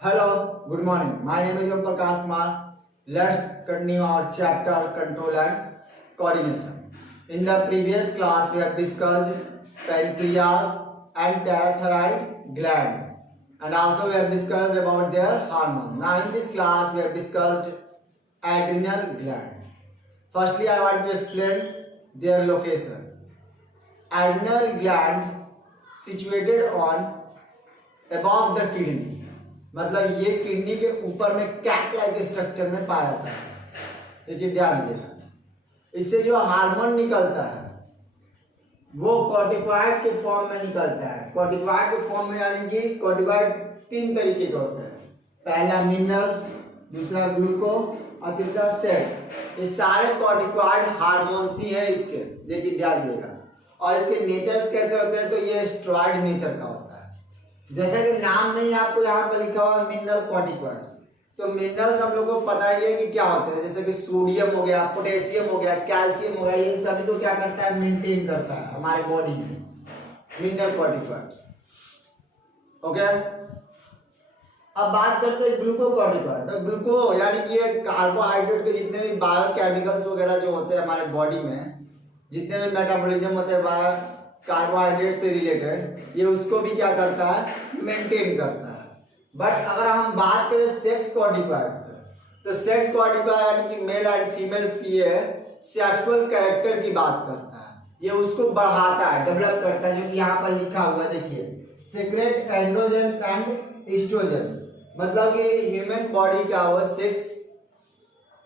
Hello, good morning. My name is Om Prakash Kumar. Let's continue our chapter control and coordination. In the previous class, we have discussed pancreas and parathyroid gland, and also we have discussed about their hormone. Now, in this class, we have discussed adrenal gland. Firstly, I want to explain their location. Adrenal gland situated on above the kidney. मतलब ये kidney के ऊपर में cap like structure में पाया जाता है। ये चीज ध्यान देना। इससे जो हार्मोन निकलता है वो कॉर्टिकॉइड के फॉर्म में निकलता है। कॉर्टिकॉइड के फॉर्म में यानी कि कॉर्टिकॉइड 3 तरीके के होते हैं। पहला मिनरल, दूसरा ग्लूको और तीसरा सेक्स। ये सारे कॉर्टिकॉइड हार्मोन्स ही है इसके, ये चीज ध्यान देगा। और इसके नेचर्स कैसे होते हैं, तो ये स्टेरॉइड नेचर का होता है। जैसा कि नाम में ही आपको यहाँ पर लिखा हुआ मिनरल कॉर्टिकॉइड्स, तो मिनरल्स हम लोग को पता ही है कि क्या होते हैं। जैसे कि सोडियम हो गया, पोटेशियम हो गया, कैल्शियम हो गया, इन सभी को क्या करता है, मेंटेन करता है हमारे बॉडी में, मिनरल कॉर्टिकॉइड्स। ओके, अब बात करते हैं ग्लूकोकॉर्टिकॉइड। तो ग्लूको यानी कि ये कार्बोहाइड्रेट के जितने भी बायोकेमिकल्स वगैरह जो होते हैं हमारे बॉडी में, जितने भी मेटाबॉलिज्म होते हैं कार्बोहाइड्रेट से रिलेटेड, ये उसको भी क्या करता है, मेंटेन करता है। बट अगर हम बात करें सेक्स कॉर्टिकॉइड्स की, तो सेक्स कॉर्टिकॉइड यानी कि मेल एंड फीमेल्स की ये सेक्सुअल कैरेक्टर की बात करता है। ये उसको बढ़ाता है, डेवलप करता है, जो कि यहाँ पर लिखा हुआ है, देखिए, सीक्रेट एंड्रोजेंस एंड एस्ट्रोजेंस। मतलब कि ह्यूमन बॉडी क्या हुआ, सेक्स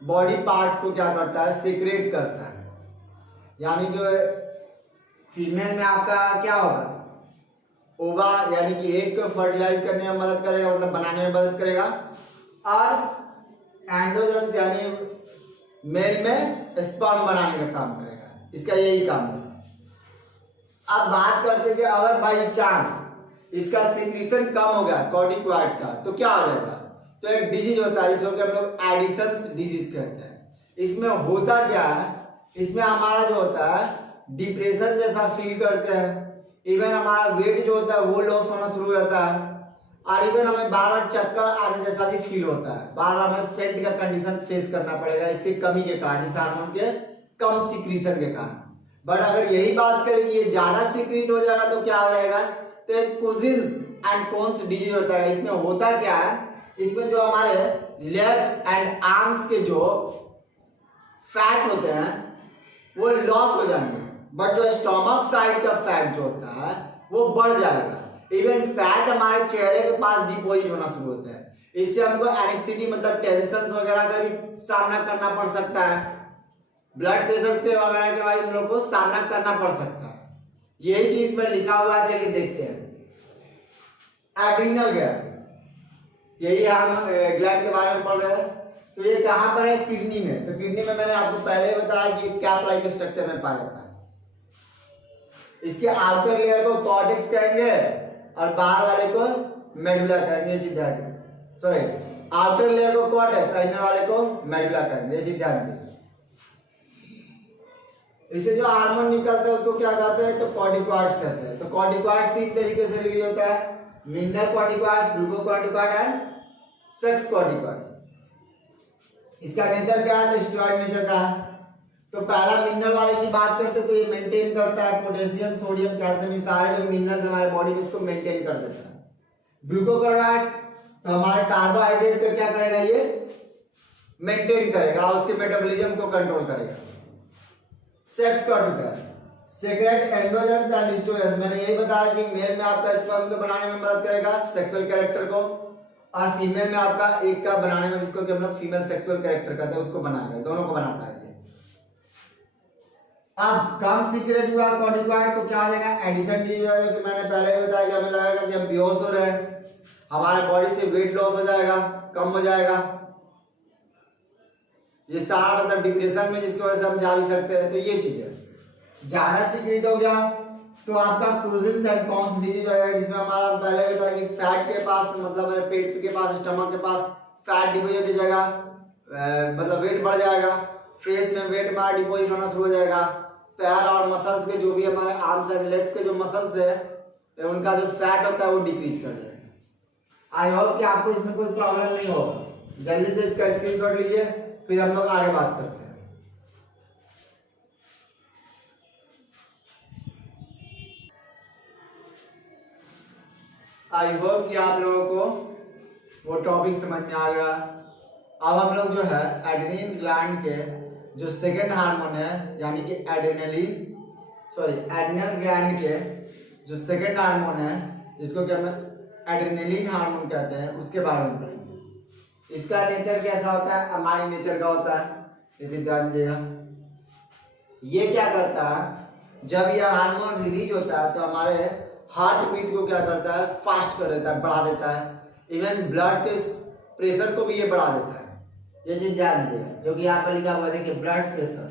बॉडी पार्ट्स को क्या करता है, सीक्रेट करता है। यानी कि फीमेल में आपका क्या होगा, ओवा यानी कि एग को फर्टिलाइज करने में मदद करेगा, मतलब बनाने में मदद करेगा। और एंड्रोजेंस यानी मेल में स्पर्म बनाने का काम करेगा, इसका यही काम है। अब बात करते हैं कि अगर बाई चांस इसका सीक्रेशन कम हो गया कॉर्टिकॉइड्स का, तो क्या हो जाएगा, तो एक डिजीज होता है जिसको हम लोग एडिशन डिजीज कहते हैं। इसमें होता क्या है, इसमें हमारा जो होता है डिप्रेशन जैसा फील करते हैं, इवन हमारा वेट जो होता है वो लॉस होना शुरू हो जाता है, और इवन हमें बार बार चक्कर आने जैसा भी फील होता है, बार बार हमें फेंट का कंडीशन फेस करना पड़ेगा इसकी कमी के कारण, इस हार्मोन के कम सीक्रेशन के कारण। बट अगर यही बात करें कि ये ज्यादा सीक्रेट हो जाएगा तो क्या हो जाएगा, तो कुजिन्स एंड टोन्स डिजीज होता है। इसमें होता क्या है, इसमें जो हमारे लेग्स एंड आर्म्स के जो फैट होते हैं वो लॉस हो जाएंगे, बट जो स्टोमक साइड का फैट जो होता है वो बढ़ जाएगा। इवन फैट हमारे चेहरे के पास डिपोजिट होना शुरू होता है। इससे हमको एंग्जाइटी मतलब टेंशन वगैरह का भी सामना करना पड़ सकता है, ब्लड प्रेशर के वगैरह के बाद हम लोग को सामना करना पड़ सकता है। यही चीज में लिखा हुआ है, चलिए देखते हैं। एड्रिनल ग्लैंड, यही हम ग्लैंड के बारे में पढ़ रहे हैं। तो ये कहां पर है, किडनी में। तो किडनी में मैंने आपको पहले ही बताया कि कैप लाइक स्ट्रक्चर में पाया जाता है। इसके आउटर लेयर को कॉर्टेक्स कहेंगे और बाहर वाले को मेडुला कहेंगे, ये ध्यान दें। सॉरी, आउटर लेयर को कॉर्टेक्स, इनर वाले को मेडुला कहेंगे, ये ध्यान दें। इससे जो हार्मोन निकलता है उसको क्या कहते हैं, तो कॉर्टिकॉइड्स कहते हैं। तो कॉर्टिकॉइड्स 3 तरीके से रिलीज होता है, mineral corticoids, glucocorticoid and sex corticoids. इसका नेचर क्या है, तो स्टेरॉइड नेचर का है। तो पहला मिनरल वाले की बात करते हैं, तो ये मेंटेन करता है पोटेशियम, सोडियम, कैल्शियम, ये सारे जो मिनरल्स हमारे बॉडी में इसको मेंटेन कर देता है। ग्लूकोकॉर्टिकॉइड तो हमारे कार्बोहाइड्रेट को क्या करेगा, ये मेंटेन करेगा और उसके मेटाबॉलिज्म को कंट्रोल करेगा। Sex corticoid secret androgens and oestrogens, मैंने यही बताया कि मेल में आपका स्पर्म को बनाने में मदद करेगा, सेक्सुअल कैरेक्टर को, और फीमेल में आपका एक का बनाने में, जिसको कि हम लोग फीमेल सेक्सुअल कैरेक्टर कहते हैं, उसको बनाएगा, दोनों को बनाता है। अब कम सीक्रेट हुआ कॉर्टिकॉइड तो क्या हो जाएगा, एडिशन डिजीज हो जाएगा। कि मैंने पहले ही बताया कि हमें लगेगा कि हम बेहोश हो रहे हैं, हमारे बॉडी से वेट लॉस हो जाएगा, कम हो जाएगा। ये सारा मतलब डिप्रेशन में जिसकी वजह से हम जा भी सकते हैं। तो ये चीज है, ज्यादा सीक्रेट हो गया तो आपका कुजिन्स एंड टोन्स डिजीज हो जाएगा, जिसमें हमारा पहले बताया कि फैट के पास मतलब पेट के पास, स्टमक के पास फैट डिपोजिट हो जाएगा, मतलब वेट बढ़ जाएगा, फेस में वेट हमारा डिपोजिट होना शुरू हो जाएगा, पैर और मसल्स के जो भी हमारे आर्म्स एंड लेग्स के जो मसल्स है उनका जो फैट होता है वो डिक्रीज कर जाएगा। आई होप कि आपको इसमें कोई प्रॉब्लम नहीं होगा। जल्दी से इसका स्क्रीनशॉट लीजिए, फिर हम लोग आगे बात करते हैं। आई होप कि आप लोगों को वो टॉपिक समझ में आ गया। अब हम लोग जो है एड्रेनलिन ग्लैंड के जो सेकंड हार्मोन है यानी कि एड्रेनल ग्लैंड के जो सेकंड हार्मोन है जिसको क्या हम एड्रेनलिन हार्मोन कहते हैं उसके बारे में पढ़ेंगे। इसका नेचर कैसा होता है, अमाइन नेचर का होता है, इसे ध्यान दीजिएगा। ये क्या करता है, जब यह हार्मोन रिलीज होता है तो हमारे हार्ट बीट को क्या करता है, फास्ट कर देता है, बढ़ा देता है। इवन ब्लड के प्रेशर को भी ये बढ़ा देता है। ये चीज ध्यान दीजिएगा, जो कि यहाँ पर लिखा हुआ है देखिए, blood pressure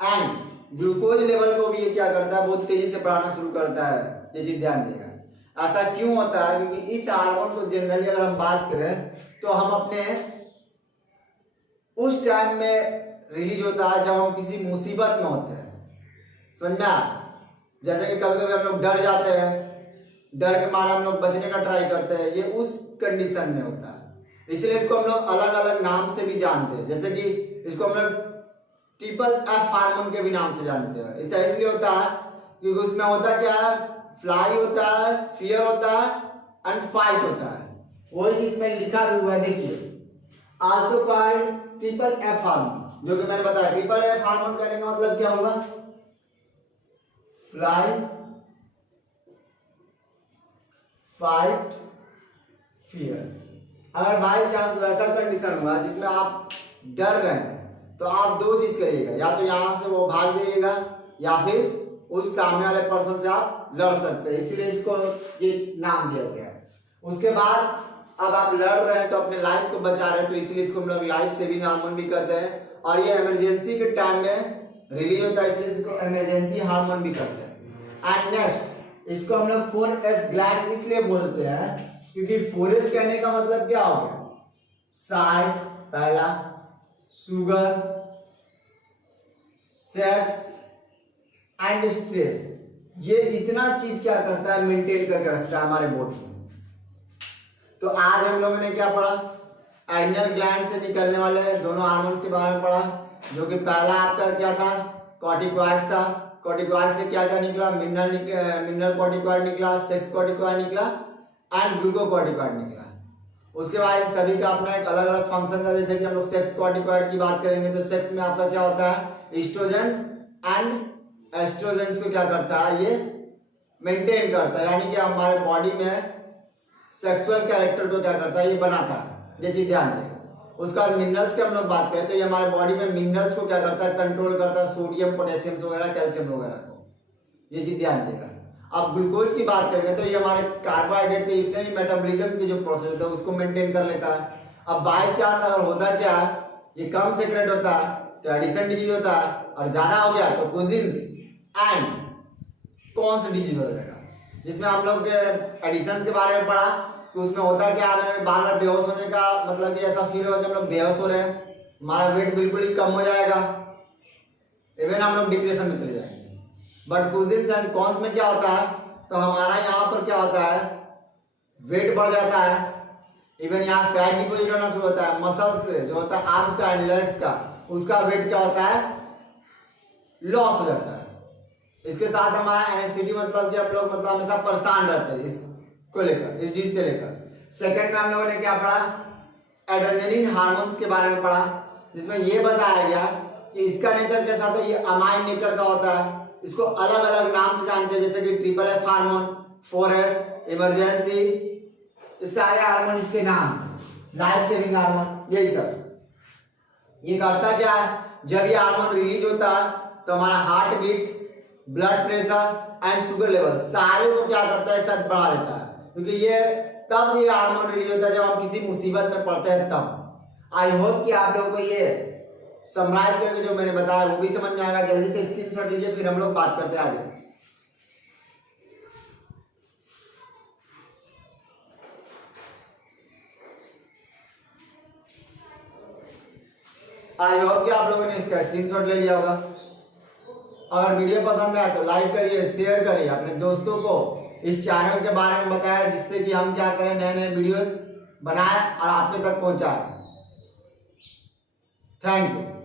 and glucose level को भी ये क्या करता है, बहुत तेजी से बढ़ाना शुरू करता है। ये चीज ध्यान दीजिएगा। ऐसा क्यों होता है, क्योंकि इस हार्मोन को जनरली अगर हम बात करें तो हम अपने उस टाइम में रिलीज होता है जब हम किसी मुसीबत में होते हैं। समझ में आ, जैसे कि कभी कभी हम लोग डर जाते हैं, डर के मारे हम लोग बचने का ट्राई करते हैं, ये उस कंडीशन में होता है। इसलिए इसको हम लोग अलग अलग नाम से भी जानते हैं, जैसे कि इसको हम लोग ट्रिपल एफ हार्मोन के भी नाम से जानते हैं। ऐसा इसलिए होता है क्योंकि उसमें होता क्या है, फ्लाई होता है, फियर होता है एंड फाइट होता है। वही चीज में लिखा भी हुआ है देखिए, also called triple F hormone, जो कि मैंने बताया। ट्रिपल एफ हार्मोन कहने का मतलब क्या होगा, फ्लाई, फाइट, फियर। अगर बाई चांस वैसा कंडीशन हुआ जिसमें आप डर रहे हैं तो आप दो चीज करिएगा, या तो यहां से वो भाग जाइएगा या फिर उस सामने वाले पर्सन से आप लड़ सकते हैं, इसीलिए इसको ये नाम दिया गया है। उसके बाद अब आप लड़ रहे हैं तो अपने लाइफ को बचा रहे हैं, तो इसलिए इसको हम लोग लाइफ सेविंग हार्मोन भी कहते हैं। और ये इमरजेंसी के टाइम में रिलीज होता है, इसलिए इसको इमरजेंसी हार्मोन भी कहते हैं। एंड नेक्स्ट इसको हम लोग 4S ग्लैंड इसलिए बोलते हैं क्योंकि 4S कहने का मतलब क्या हो गया, साल्ट पहला, शुगर, सेक्स एंड स्ट्रेस। ये इतना चीज क्या करता है, मेंटेन करके रखता है हमारे बॉडी में। तो आज हम लोगों ने क्या पढ़ा, एड्रेनल ग्लैंड से निकलने वाले दोनों हार्मोन्स के बारे में पढ़ा, जो कि पहला आपका क्या था, कॉर्टिकॉइड्स था। कॉर्टिकॉइड से क्या क्या निकला, मिनरल कॉर्टिकॉइड निकला, सेक्स कॉर्टिकॉइड निकला एंड ग्लूकोकॉर्टिकॉइड निकला। उसके बाद इन सभी का अपना एक अलग अलग फंक्शन था। जैसे कि हम लोग सेक्स कॉर्टिकॉइड की बात करेंगे तो सेक्स में आपका क्या होता है, ईस्ट्रोजन एंड एस्ट्रोजेंस को क्या करता है, ये मेंटेन करता है, यानी कि हमारे बॉडी में सेक्सुअल कैरेक्टर को क्या करता है, ये बनाता है। ये चीज ध्यान दें। उसका बाद मिनरल्स की हम लोग बात करें तो ये हमारे बॉडी में मिनरल्स को क्या करता है, कंट्रोल करता है, सोडियम, पोटेशियम वगैरह, कैल्शियम वगैरह को। ये चीज ध्यान देगा। अब ग्लूकोज की बात करेंगे तो ये हमारे कार्बोहाइड्रेट के जितने भी मेटाबॉलिज्म के जो प्रोसेस होता है उसको मेंटेन कर लेता है। अब बाई चांस अगर होता क्या है, ये कम सेक्रेट होता है तो एडिशन डिजीज होता है, और ज्यादा हो गया तो कुजिन्स एंड कॉन्स डिजीज हो जाएगा। जिसमें हम लोग एडिशन के बारे में पढ़ा तो उसमें होता क्या, बार बार बेहोश होने का मतलब कि ऐसा फील होगा कि हम लोग बेहोश हो रहे हैं, हमारा वेट बिल्कुल ही कम हो जाएगा, इवन हम लोग डिप्रेशन में चले जाएंगे। बट कुजिन्स एंड कॉन्स में क्या होता है, तो हमारा यहाँ पर क्या होता है, वेट बढ़ जाता है, इवन यहाँ फैट डिपोजिट होना शुरू होता है, मसल्स से जो होता है आर्म्स का एंड लेग्स का, उसका वेट क्या होता है, लॉस हो जाता है। इसके साथ हमारा एंग्जाइटी मतलब कि हम लोग मतलब हमेशा परेशान रहते हैं इसको लेकर, इस चीज से लेकर। सेकंड में हम लोगों ने क्या पढ़ा, एड्रेनलिन हार्मोन्स के बारे में पढ़ा, जिसमें ये बताया गया कि इसका नेचर कैसा, तो ये अमाइन नेचर का होता है। इसको अलग अलग नाम से जानते हैं, जैसे कि triple F hormone, 4S, emergency, इस सारे हार्मोन इसके नाम, लाइफ सेविंग हार्मोन, यही सब। ये करता क्या है, जब ये हार्मोन रिलीज होता है तो हमारा heartbeat, blood pressure and sugar level सारे को क्या करता है, एक साथ बढ़ा देता है। क्योंकि ये तब ये हार्मोन रिलीज होता है जब हम किसी मुसीबत में पड़ते हैं तब। आई होप कि आप लोगों को ये समराइज करके जो मैंने बताया वो भी समझ में आएगा। जल्दी से स्क्रीनशॉट लीजिए, फिर हम लोग बात करते हैं आगे। आई होप कि आप लोगों ने इसका स्क्रीनशॉट ले लिया होगा। अगर वीडियो पसंद आए तो लाइक करिए, शेयर करिए, अपने दोस्तों को इस चैनल के बारे में बताया, जिससे कि हम क्या करें, नए नए वीडियोस बनाएं और आप तक पहुंचाएं। Thank you.